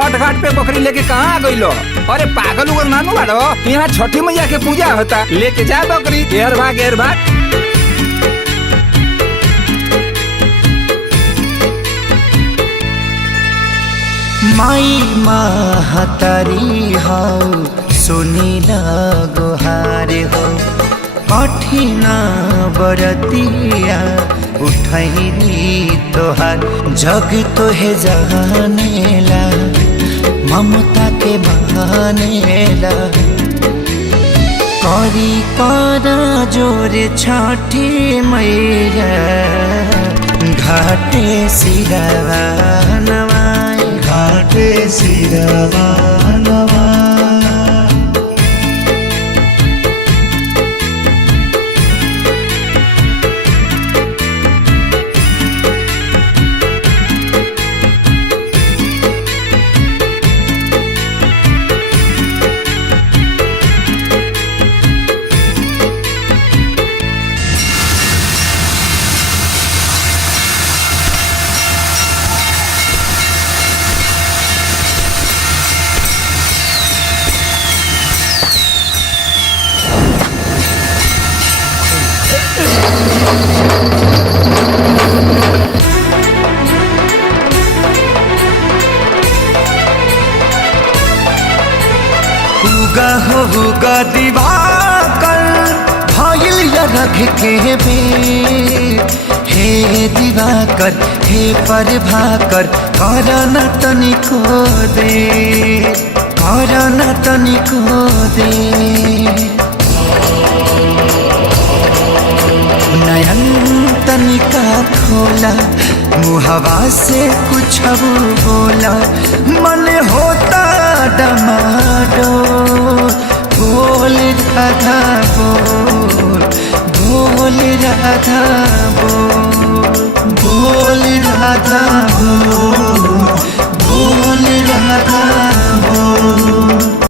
छठ घाट पे बकरी लेके कहाँ आ गइलो? अरे पागल उगल नानू बाड़ो, यहाँ छठी मैया के पूजा होता, लेके जा बकरी। घेर भाग। माई महतारी हौ सुनिला गोहार हो, कठिन बरतिया उठैली तोहार। जग तोहे जानेला ममता के बहानेला, करी कर जोरे छठी मैया घाटे सिरवा नवाए, घाटे सिरवा नवाए। उगा दिवाकर भइल रख के बेर, हे दिवाकर हे प्रभाकर करन तनिको दे, करन तनिको दे। नयन तनिका खोला, मुहवा से कुछ बोला, मन होता डमाडोल। बोल राधा बोल, बोल राधा बोल, बोल राधा